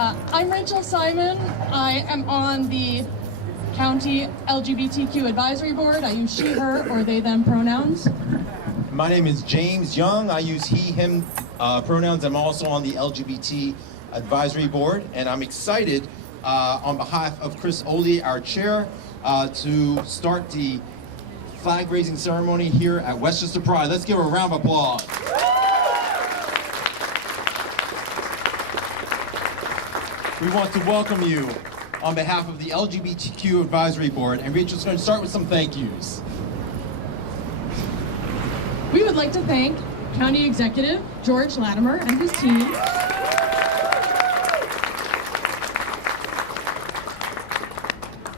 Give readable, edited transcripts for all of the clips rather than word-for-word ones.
I'm Rachel Simon. I am on the County LGBTQ Advisory Board. I use she, her, or they, them pronouns. My name is James Young. I use he, him pronouns. I'm also on the LGBT Advisory Board, and I'm excited on behalf of Chris Oley, our chair, to start the flag raising ceremony here at Westchester Pride. Let's give a round of applause. We want to welcome you on behalf of the LGBTQ Advisory Board, and Rachel's going to start with some thank yous. We would like to thank County Executive George Latimer and his team,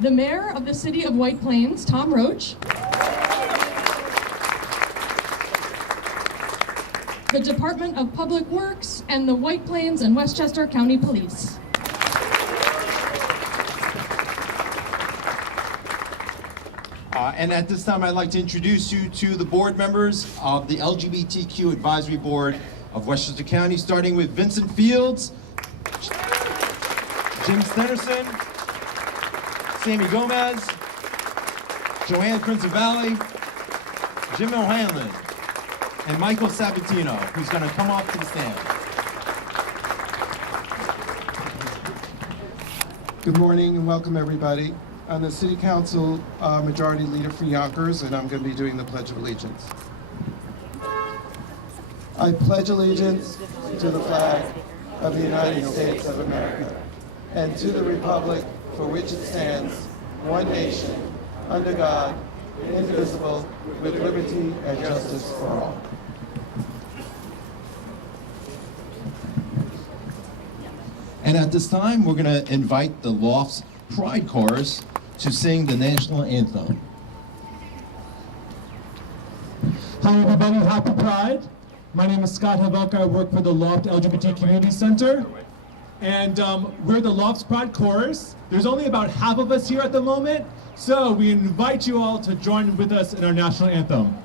the Mayor of the City of White Plains, Tom Roach, the Department of Public Works, and the White Plains and Westchester County Police. And at this time, I'd like to introduce you to the board members of the LGBTQ Advisory Board of Westchester County, starting with Vincent Fields, Jim Stenerson, Sammy Gomez, Joanne Principali, Jim O'Hanlon, and Michael Sabatino, who's going to come off to the stand. Good morning and welcome everybody. I'm the City Council Majority Leader for Yonkers, and I'm going to be doing the Pledge of Allegiance. I pledge allegiance to the flag of the United States of America and to the republic for which it stands, one nation, under God, indivisible, with liberty and justice for all. And at this time, we're going to invite the LOFT Pride Chorus to sing the national anthem. Hi everybody, happy Pride. My name is Scott Havelka. I work for the LOFT LGBT Community Center. And we're the LOFT Pride Chorus. There's only about half of us here at the moment, so we invite you all to join with us in our national anthem.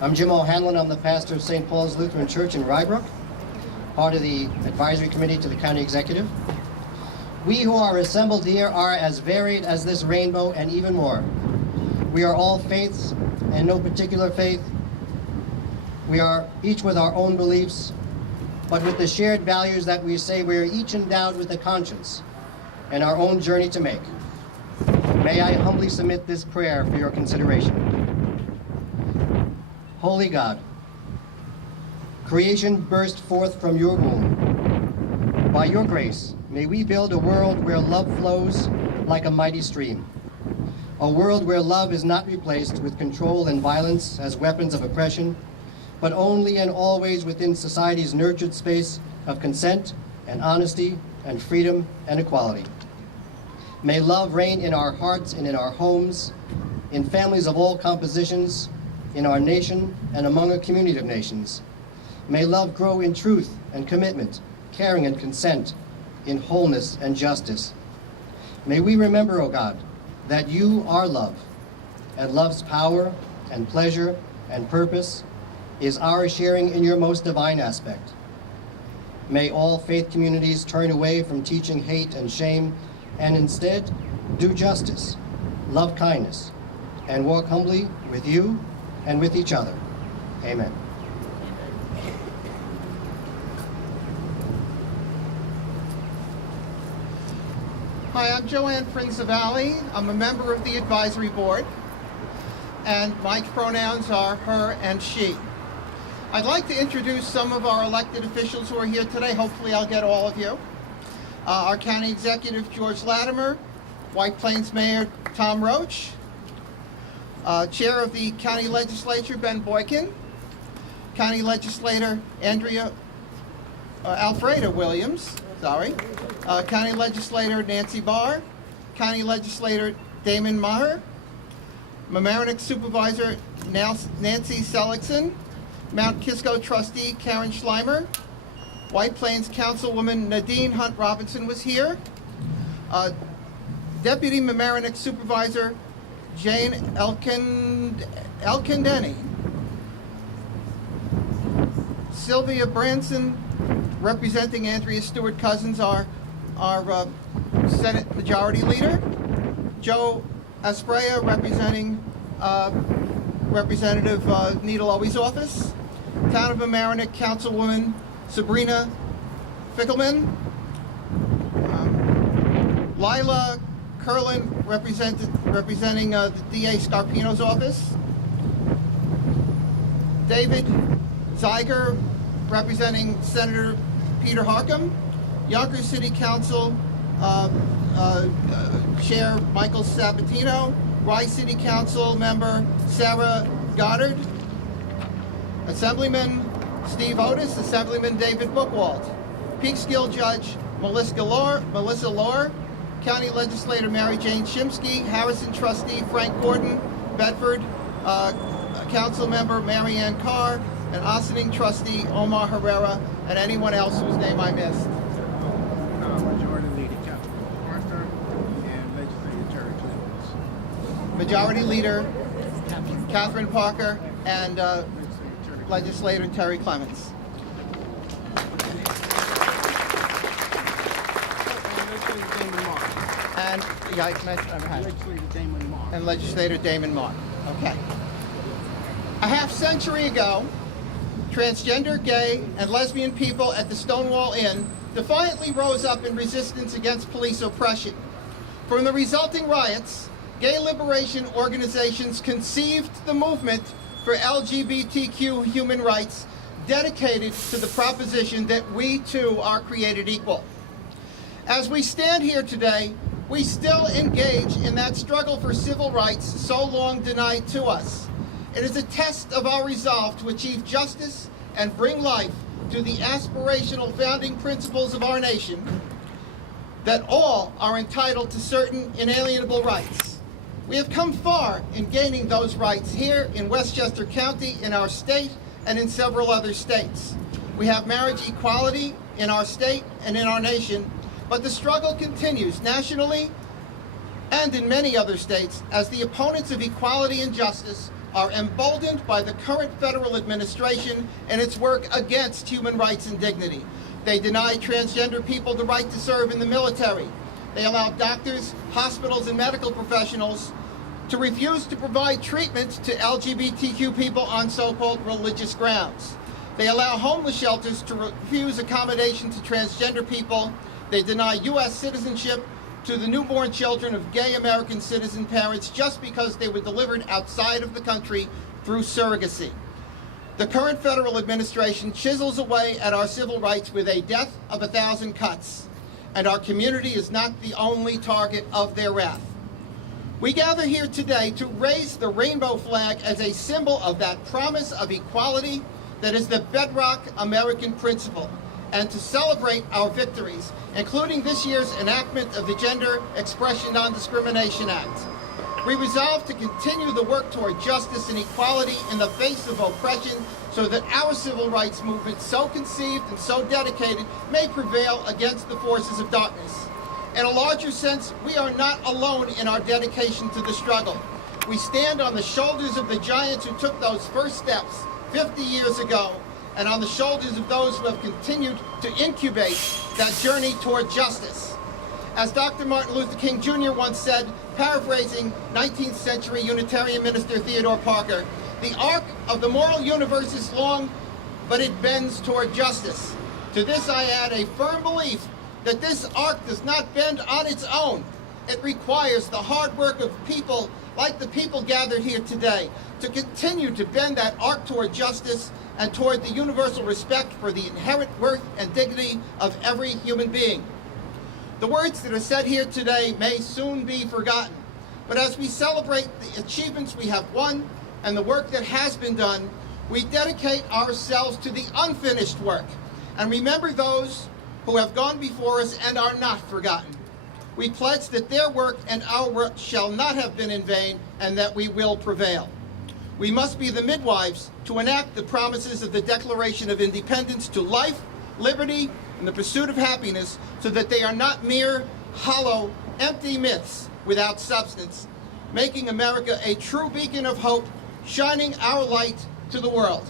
I'm Jim O'Hanlon. I'm the pastor of St. Paul's Lutheran Church in Rybrook, part of the advisory committee to the county executive. We who are assembled here are as varied as this rainbow and even more. We are all faiths and no particular faith. We are each with our own beliefs, but with the shared values that we say we are each endowed with a conscience and our own journey to make. May I humbly submit this prayer for your consideration. Holy God, creation burst forth from your womb. By your grace, may we build a world where love flows like a mighty stream. A world where love is not replaced with control and violence as weapons of oppression, but only and always within society's nurtured space of consent and honesty and freedom and equality. May love reign in our hearts and in our homes, in families of all compositions, in our nation and among a community of nations. May love grow in truth and commitment, caring and consent, in wholeness and justice. May we remember, O God, that you are love, and love's power and pleasure and purpose is our sharing in your most divine aspect. May all faith communities turn away from teaching hate and shame and instead do justice, love kindness, and walk humbly with you and with each other. Amen. Hi, I'm Joanne Prinzavali. I'm a member of the advisory board, and my pronouns are her and she. I'd like to introduce some of our elected officials who are here today. Hopefully I'll get all of you. Our county executive, George Latimer, White Plains Mayor Tom Roach, Chair of the County Legislature, Ben Boykin, County Legislator Alfreda Williams, County Legislator Nancy Barr, County Legislator Damon Maher, Mamaroneck Supervisor Nancy Seligson, Mount Kisco Trustee Karen Schleimer, White Plains Councilwoman Nadine Hunt Robinson was here, Deputy Mamaroneck Supervisor Jane Elkindeny, Sylvia Branson, representing Andrea Stewart Cousins, our Senate Majority Leader, Joe Asprella, representing Representative Nita Lowey's office, Town of Mamaroneck Councilwoman Sabrina Fickelman, Lila Curlin, representing the DA Scarpino's office, David Zeiger, representing Senator Peter Harcum, Yonkers City Council Chair Michael Sabatino, Rye City Council member Sarah Goddard, Assemblyman Steve Otis, Assemblyman David Buchwald, Peekskill Judge Melissa Lohr, County Legislator Mary Jane Shimsky, Harrison Trustee Frank Gordon, Bedford Council Member Mary Ann Carr, and Ossining Trustee Omar Herrera, and anyone else whose name I missed. Majority Leader Catherine Parker and Legislator Terry Clements. Majority Leader Catherine Parker and Legislator Terry Clements. And yeah, I mentioned Legislator Damon Mark. and Legislator Damon Mark. Okay. A half century ago, transgender, gay, and lesbian people at the Stonewall Inn defiantly rose up in resistance against police oppression. From the resulting riots, gay liberation organizations conceived the movement for LGBTQ human rights, dedicated to the proposition that we too are created equal. As we stand here today, we still engage in that struggle for civil rights so long denied to us. It is a test of our resolve to achieve justice and bring life to the aspirational founding principles of our nation, that all are entitled to certain inalienable rights. We have come far in gaining those rights here in Westchester County, in our state, and in several other states. We have marriage equality in our state and in our nation, but the struggle continues nationally and in many other states as the opponents of equality and justice are emboldened by the current federal administration and its work against human rights and dignity. They deny transgender people the right to serve in the military. They allow doctors, hospitals, and medical professionals to refuse to provide treatment to LGBTQ people on so-called religious grounds. They allow homeless shelters to refuse accommodation to transgender people. They deny U.S. citizenship to the newborn children of gay American citizen parents just because they were delivered outside of the country through surrogacy. The current federal administration chisels away at our civil rights with a death of 1,000 cuts, and our community is not the only target of their wrath. We gather here today to raise the rainbow flag as a symbol of that promise of equality that is the bedrock American principle, and to celebrate our victories, including this year's enactment of the Gender Expression Non-Discrimination Act. We resolve to continue the work toward justice and equality in the face of oppression so that our civil rights movement, so conceived and so dedicated, may prevail against the forces of darkness. In a larger sense, we are not alone in our dedication to the struggle. We stand on the shoulders of the giants who took those first steps 50 years ago, and on the shoulders of those who have continued to incubate that journey toward justice. As Dr. Martin Luther King Jr. once said, paraphrasing 19th century Unitarian minister Theodore Parker, the arc of the moral universe is long, but it bends toward justice. To this I add a firm belief that this arc does not bend on its own. It requires the hard work of people like the people gathered here today to continue to bend that arc toward justice and toward the universal respect for the inherent worth and dignity of every human being. The words that are said here today may soon be forgotten, but as we celebrate the achievements we have won and the work that has been done, we dedicate ourselves to the unfinished work and remember those who have gone before us and are not forgotten. We pledge that their work and our work shall not have been in vain and that we will prevail. We must be the midwives to enact the promises of the Declaration of Independence to life, liberty, and the pursuit of happiness so that they are not mere, hollow, empty myths without substance, making America a true beacon of hope, shining our light to the world.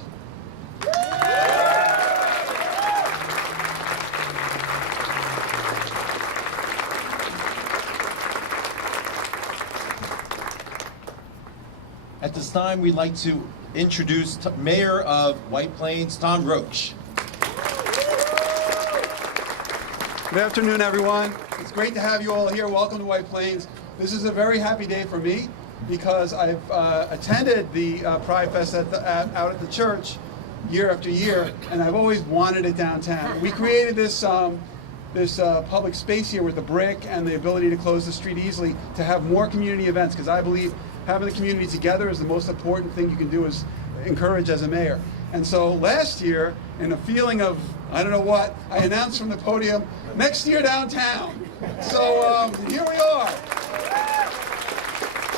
At this time, we'd like to introduce Mayor of White Plains, Tom Roach. Good afternoon, everyone. It's great to have you all here. Welcome to White Plains. This is a very happy day for me because I've attended the Pride Fest out at the church year after year, and I've always wanted it downtown. We created this public space here with the brick and the ability to close the street easily to have more community events, because I believe having the community together is the most important thing you can do as encourage as a mayor. And so last year, in a feeling of, I don't know what, I announced from the podium, next year downtown. So here we are.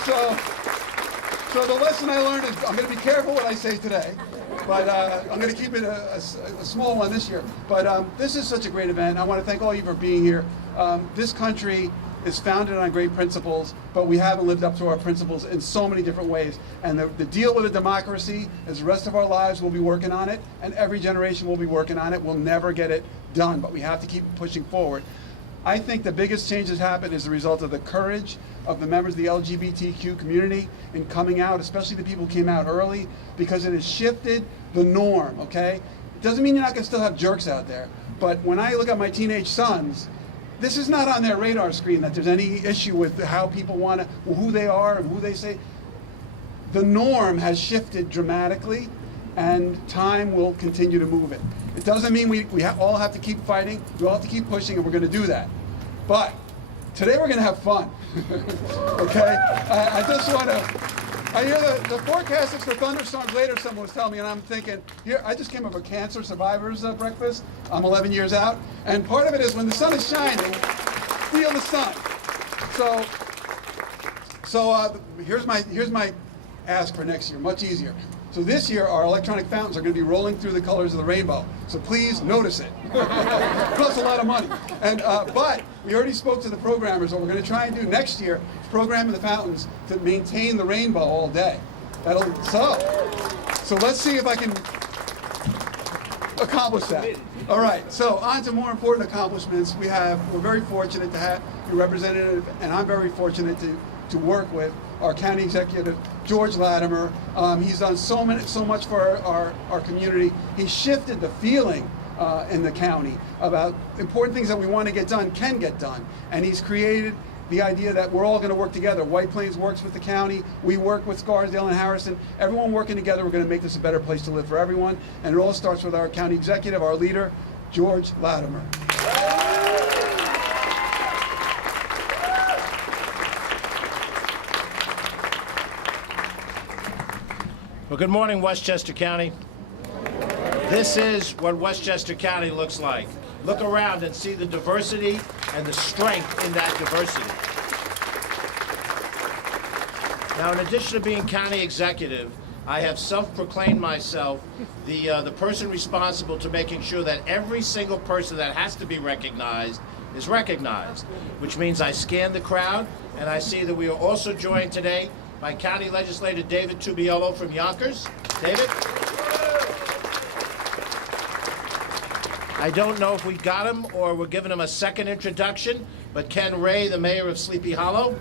So the lesson I learned is I'm going to be careful what I say today, but I'm going to keep it a small one this year. But this is such a great event. I want to thank all of you for being here. This country is founded on great principles, but we haven't lived up to our principles in so many different ways. And the deal with a democracy is the rest of our lives we'll be working on it, and every generation will be working on it. We'll never get it done, but we have to keep pushing forward. I think the biggest change that's happened is the result of the courage of the members of the LGBTQ community in coming out, especially the people who came out early, because it has shifted the norm, okay? It doesn't mean you're not gonna still have jerks out there, but when I look at my teenage sons, this is not on their radar screen that there's any issue with how people want to, who they are and who they say. The norm has shifted dramatically, and time will continue to move it. It doesn't mean we all have to keep fighting. We all have to keep pushing, and we're going to do that. But today we're going to have fun, okay? I just want to. I hear the forecast is for thunderstorms later, someone was telling me, and I'm thinking, here, I just came up a cancer survivors breakfast. I'm 11 years out, and part of it is when the sun is shining, feel the sun. So here's my ask for next year, much easier. So this year, our electronic fountains are going to be rolling through the colors of the rainbow. So please notice it. It costs a lot of money. And but we already spoke to the programmers. What we're going to try and do next year is program the fountains to maintain the rainbow all day. So let's see if I can accomplish that. All right. So on to more important accomplishments. We're very fortunate to have your representative, and I'm very fortunate to work with our county executive, George Latimer. He's done so much for our community. He shifted the feeling in the county about important things that we want to get done can get done. And he's created the idea that we're all going to work together. White Plains works with the county. We work with Scarsdale and Harrison. Everyone working together, we're going to make this a better place to live for everyone. And it all starts with our county executive, our leader, George Latimer. Well, good morning, Westchester County. This is what Westchester County looks like. Look around and see the diversity and the strength in that diversity. Now, in addition to being county executive, I have self-proclaimed myself the person responsible to making sure that every single person that has to be recognized is recognized, which means I scan the crowd, and I see that we are also joined today by County Legislator David Tubiolo from Yonkers. David? I don't know if we got him or we're giving him a second introduction, but Ken Ray, the mayor of Sleepy Hollow.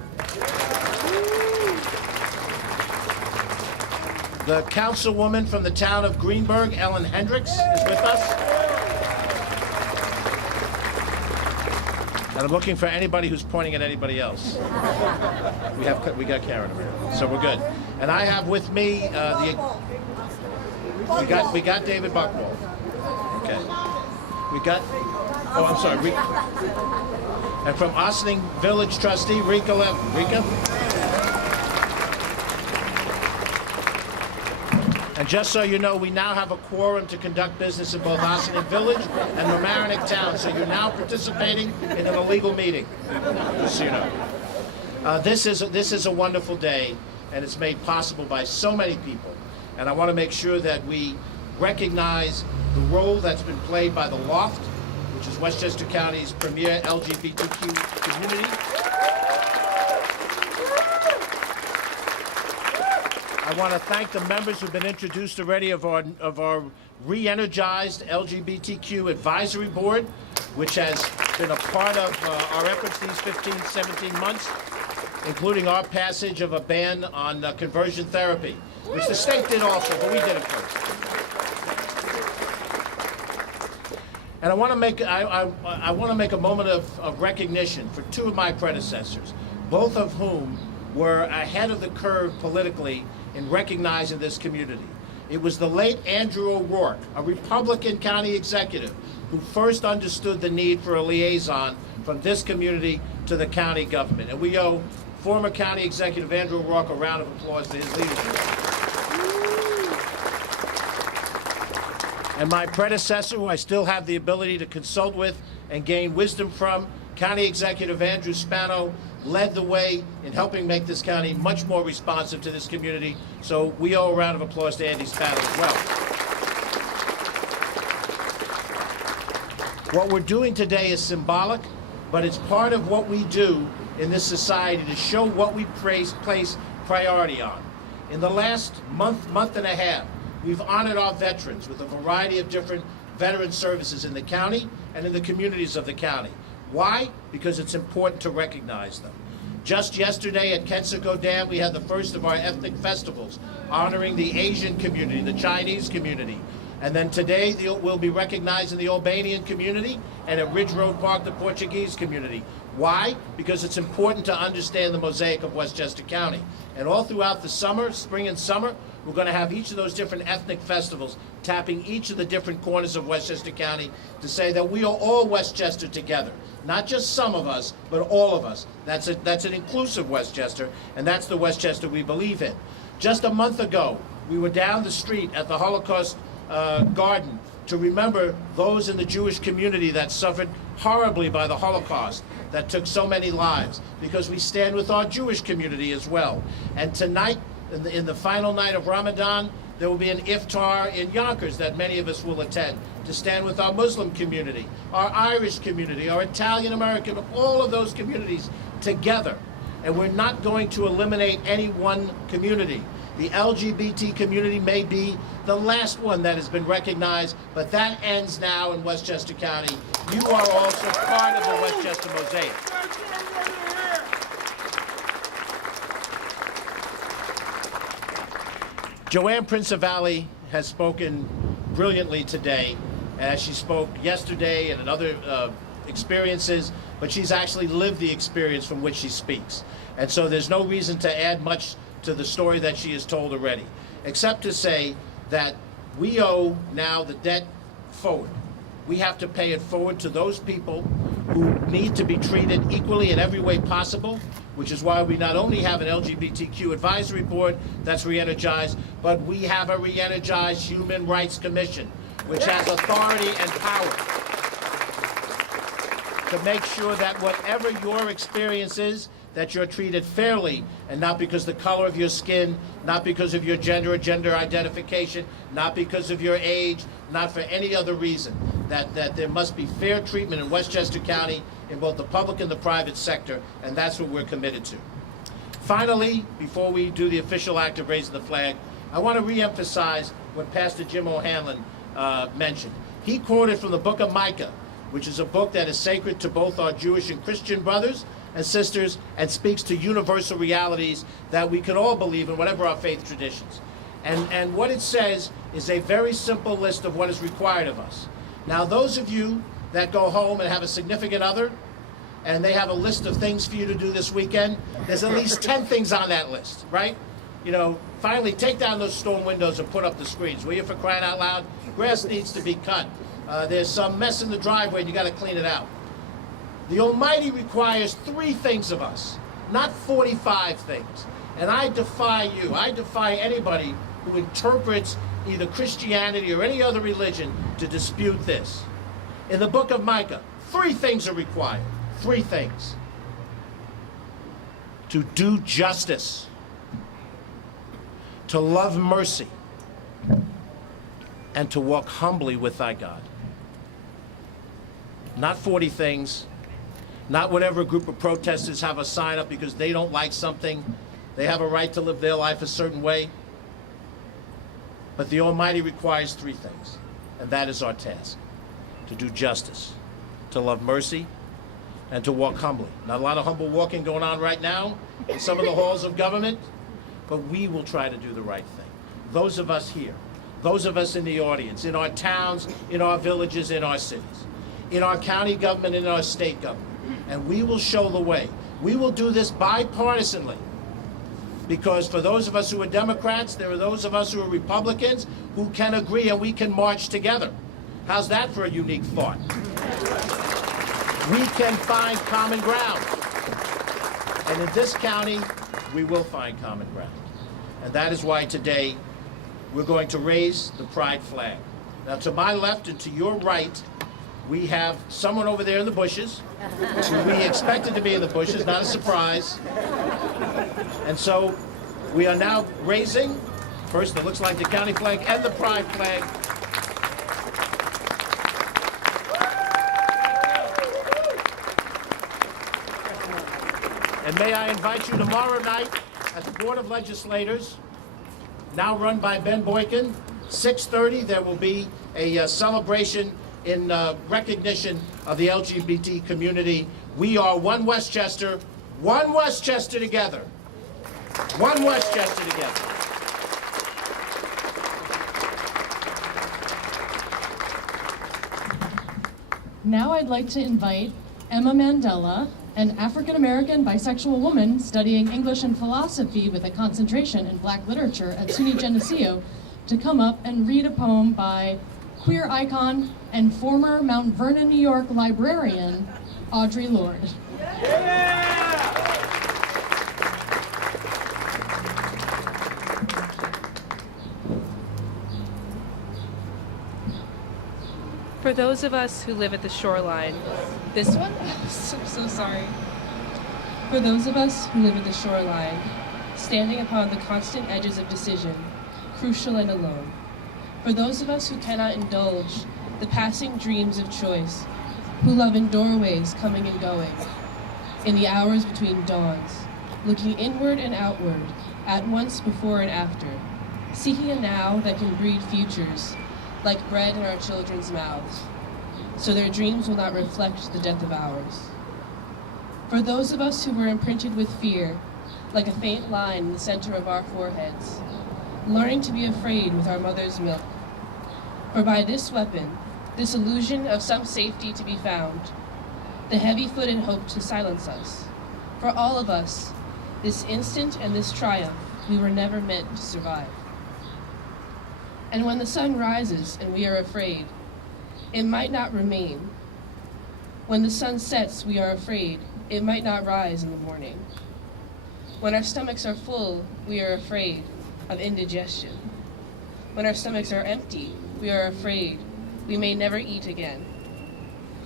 The councilwoman from the town of Greenburgh, Ellen Hendricks, is with us. And I'm looking for anybody who's pointing at anybody else. We got Karen over here, so we're good. And I have with me we got David Buckwald. Okay. We got, oh, I'm sorry, and from Ossining Village trustee, Rika. And just so you know, we now have a quorum to conduct business in both Ossining Village and Mamaroneck Town, so you're now participating in an illegal meeting, just so you know. This is a wonderful day, and it's made possible by so many people. And I want to make sure that we recognize the role that's been played by the LOFT, which is Westchester County's premier LGBTQ community. I want to thank the members who've been introduced already of our re-energized LGBTQ Advisory Board, which has been a part of our efforts these 15, 17 months, including our passage of a ban on conversion therapy, which the state did also, but we did it first. And I want to make a moment of recognition for two of my predecessors, both of whom were ahead of the curve politically in recognizing this community. It was the late Andrew O'Rourke, a Republican county executive, who first understood the need for a liaison from this community to the county government. And we owe former county executive Andrew O'Rourke a round of applause for his leadership. And my predecessor, who I still have the ability to consult with and gain wisdom from, County Executive Andrew Spano, led the way in helping make this county much more responsive to this community. So we owe a round of applause to Andy Spano as well. What we're doing today is symbolic, but it's part of what we do in this society to show what we place priority on. In the last month and a half, we've honored our veterans with a variety of different veteran services in the county and in the communities of the county. Why? Because it's important to recognize them. Just yesterday at Kensico Dam, we had the first of our ethnic festivals, honoring the Asian community, the Chinese community. And then today, we'll be recognizing the Albanian community, and at Ridge Road Park, the Portuguese community. Why? Because it's important to understand the mosaic of Westchester County. And all throughout the summer, spring and summer, we're going to have each of those different ethnic festivals tapping each of the different corners of Westchester County to say that we are all Westchester together. Not just some of us, but all of us. That's an inclusive Westchester, and that's the Westchester we believe in. Just a month ago, we were down the street at the Holocaust Garden to remember those in the Jewish community that suffered horribly by the Holocaust, that took so many lives, because we stand with our Jewish community as well. And tonight, in the final night of Ramadan, there will be an iftar in Yonkers that many of us will attend to stand with our Muslim community, our Irish community, our Italian American, all of those communities together. And we're not going to eliminate any one community. The LGBT community may be the last one that has been recognized, but that ends now in Westchester County. You are also part of the Westchester mosaic. Joanne Principali has spoken brilliantly today, as she spoke yesterday and in other experiences, but she's actually lived the experience from which she speaks. And so there's no reason to add much to the story that she has told already, except to say that we owe now the debt forward. We have to pay it forward to those people who need to be treated equally in every way possible, which is why we not only have an LGBTQ Advisory Board that's re-energized, but we have a re-energized Human Rights Commission, which has authority and power to make sure that whatever your experience is, that you're treated fairly, and not because the color of your skin, not because of your gender or gender identification, not because of your age, not for any other reason. That there must be fair treatment in Westchester County in both the public and the private sector, and that's what we're committed to. Finally, before we do the official act of raising the flag, I want to re-emphasize what Pastor Jim O'Hanlon mentioned. He quoted from the book of Micah, which is a book that is sacred to both our Jewish and Christian brothers and sisters, and speaks to universal realities that we can all believe in, whatever our faith traditions. And what it says is a very simple list of what is required of us. Now, those of you that go home and have a significant other, and they have a list of things for you to do this weekend, there's at least 10 things on that list, right? You know, finally take down those storm windows and put up the screens. Will you, for crying out loud? Grass needs to be cut. There's some mess in the driveway and you got to clean it out. The Almighty requires 3 things of us, not 45 things. And I defy you, I defy anybody who interprets either Christianity or any other religion to dispute this. In the book of Micah, 3 things are required. 3 things. To do justice, to love mercy, and to walk humbly with thy God. Not 40 things, not whatever a group of protesters have a sign up because they don't like something. They have a right to live their life a certain way. But the Almighty requires 3 things, and that is our task. To do justice, to love mercy, and to walk humbly. Not a lot of humble walking going on right now in some of the halls of government, but we will try to do the right thing. Those of us here, those of us in the audience, in our towns, in our villages, in our cities, in our county government, in our state government, and we will show the way. We will do this bipartisanly, because for those of us who are Democrats, there are those of us who are Republicans who can agree and we can march together. How's that for a unique thought? We can find common ground. And in this county, we will find common ground. And that is why today we're going to raise the pride flag. Now, to my left and to your right, we have someone over there in the bushes who we expected to be in the bushes, not a surprise. And so we are now raising, first it looks like the county flag and the pride flag. And may I invite you tomorrow night at the Board of Legislators, now run by Ben Boykin, 6:30, there will be a celebration in recognition of the LGBT community. We are one Westchester together. One Westchester together. Now I'd like to invite Emma Mandela, an African-American bisexual woman studying English and philosophy with a concentration in Black literature at SUNY Geneseo, to come up and read a poem by queer icon and former Mount Vernon, New York librarian, Audre Lorde. For those of us who live at the shoreline, this one? I'm so sorry. For those of us who live at the shoreline, standing upon the constant edges of decision, crucial and alone. For those of us who cannot indulge the passing dreams of choice, who love in doorways coming and going, in the hours between dawns, looking inward and outward, at once before and after, seeking a now that can breed futures, like bread in our children's mouths, so their dreams will not reflect the death of ours. For those of us who were imprinted with fear, like a faint line in the center of our foreheads, learning to be afraid with our mother's milk. For by this weapon, this illusion of some safety to be found, the heavy-footed hope to silence us. For all of us, this instant and this triumph, we were never meant to survive. And when the sun rises and we are afraid, it might not remain. When the sun sets, we are afraid, it might not rise in the morning. When our stomachs are full, we are afraid of indigestion. When our stomachs are empty, we are afraid we may never eat again.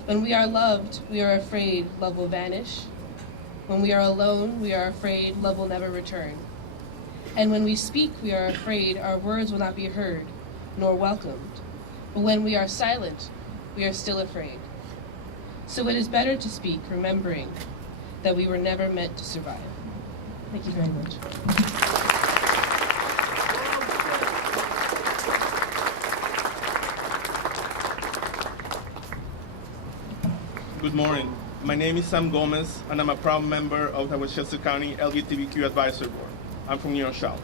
When we are loved, we are afraid love will vanish. When we are alone, we are afraid love will never return. And when we speak, we are afraid our words will not be heard, nor welcomed. But when we are silent, we are still afraid. So it is better to speak, remembering that we were never meant to survive. Thank you very much. Good morning. My name is Sam Gomez, and I'm a proud member of the Westchester County LGBTQ Advisory Board. I'm from New York South.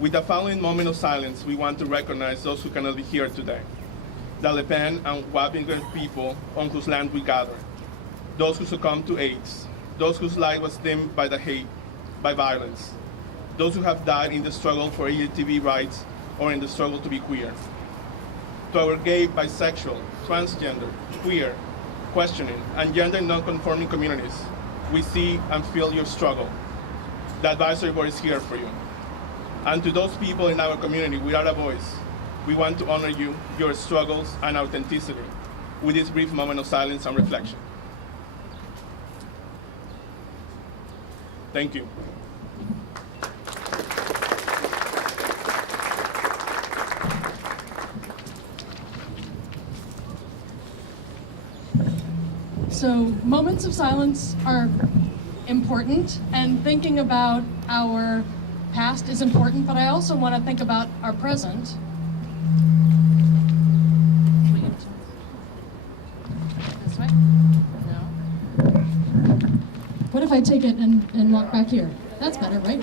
With the following moment of silence, we want to recognize those who cannot be here today. The Le Pen and Wabinger people on whose land we gather. Those who succumbed to AIDS. Those whose life was dimmed by the hate, by violence. Those who have died in the struggle for LGBTQ rights or in the struggle to be queer. To our gay, bisexual, transgender, queer, questioning, and gender non-conforming communities, we see and feel your struggle. The advisory board is here for you. And to those people in our community without a voice, we want to honor you, your struggles, and authenticity with this brief moment of silence and reflection. Thank you. So moments of silence are important, and thinking about our past is important, but I also want to think about our present. This way? No. What if I take it and walk back here? That's better, right?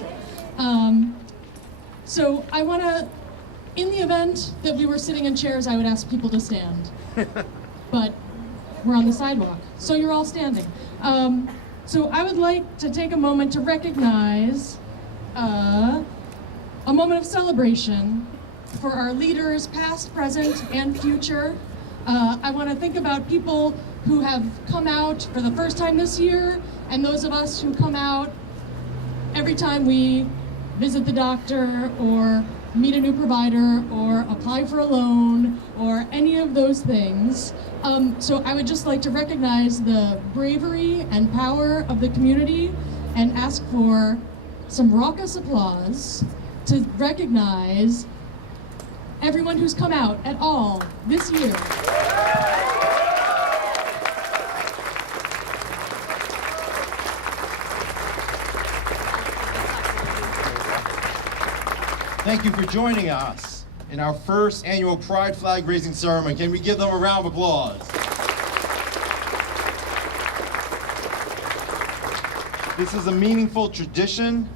So I want to, in the event that we were sitting in chairs, I would ask people to stand. But we're on the sidewalk, so you're all standing. So I would like to take a moment to recognize a moment of celebration for our leaders, past, present, and future. I want to think about people who have come out for the first time this year, and those of us who come out every time we visit the doctor or meet a new provider or apply for a loan or any of those things. So I would just like to recognize the bravery and power of the community and ask for some raucous applause to recognize everyone who's come out at all this year. Thank you for joining us in our first annual Pride Flag Raising ceremony. Can we give them a round of applause? This is a meaningful tradition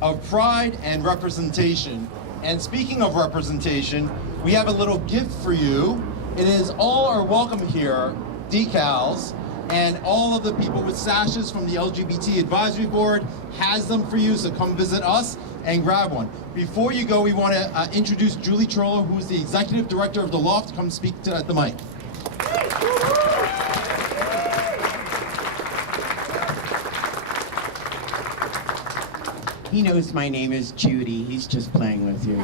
of pride and representation. And speaking of representation, we have a little gift for you. It is all are welcome here, decals, and all of the people with sashes from the LGBT Advisory Board has them for you, so come visit us and grab one. Before you go, we want to introduce Julie Trollo, who is the Executive Director of the LOFT. Come speak at the mic. He knows my name is Judy. He's just playing with you.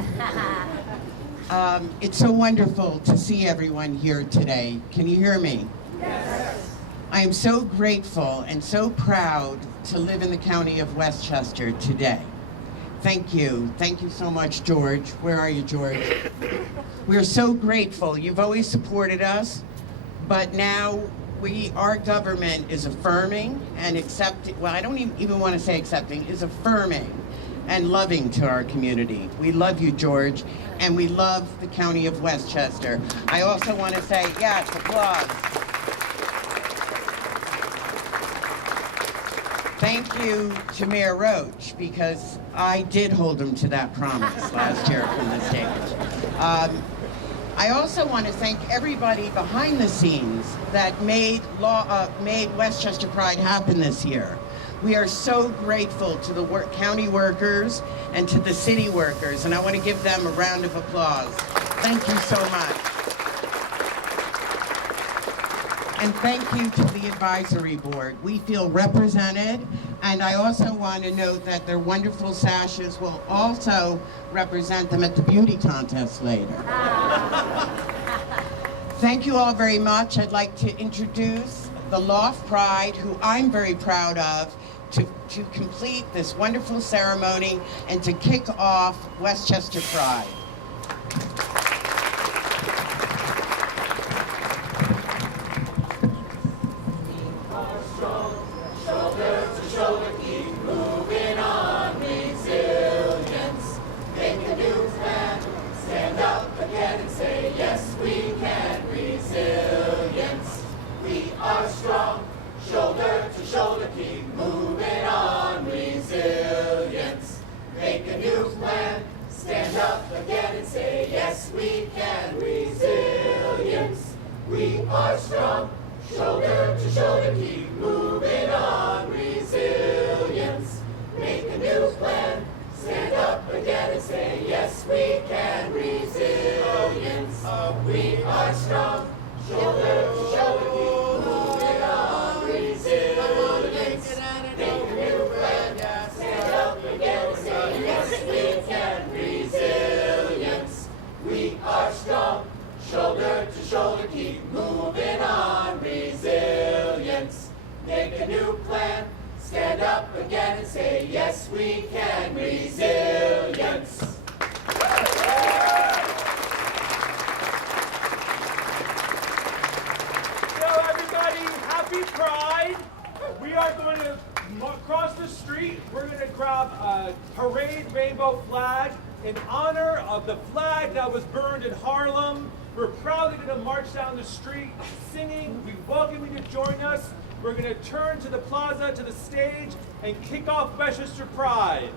It's so wonderful to see everyone here today. Can you hear me? Yes. I am so grateful and so proud to live in the county of Westchester today. Thank you. Thank you so much, George. Where are you, George? We're so grateful. You've always supported us, but now our government is affirming and accepting, well, I don't even want to say accepting, is affirming and loving to our community. We love you, George, and we love the county of Westchester. I also want to say, yes, applause. Thank you to Mayor Roach, because I did hold him to that promise last year from the stage. I also want to thank everybody behind the scenes that made Westchester Pride happen this year. We are so grateful to the county workers and to the city workers, and I want to give them a round of applause. Thank you so much. And thank you to the advisory board. We feel represented, and I also want to note that their wonderful sashes will also represent them at the beauty contest later. Thank you all very much. I'd like to introduce the LOFT Pride, who I'm very proud of, to complete this wonderful ceremony and to kick off Westchester Pride. Across the street, we're going to grab a parade rainbow flag in honor of the flag that was burned in Harlem. We're proudly going to march down the street singing. We welcome you to join us. We're going to turn to the plaza, to the stage, and kick off Westchester Pride.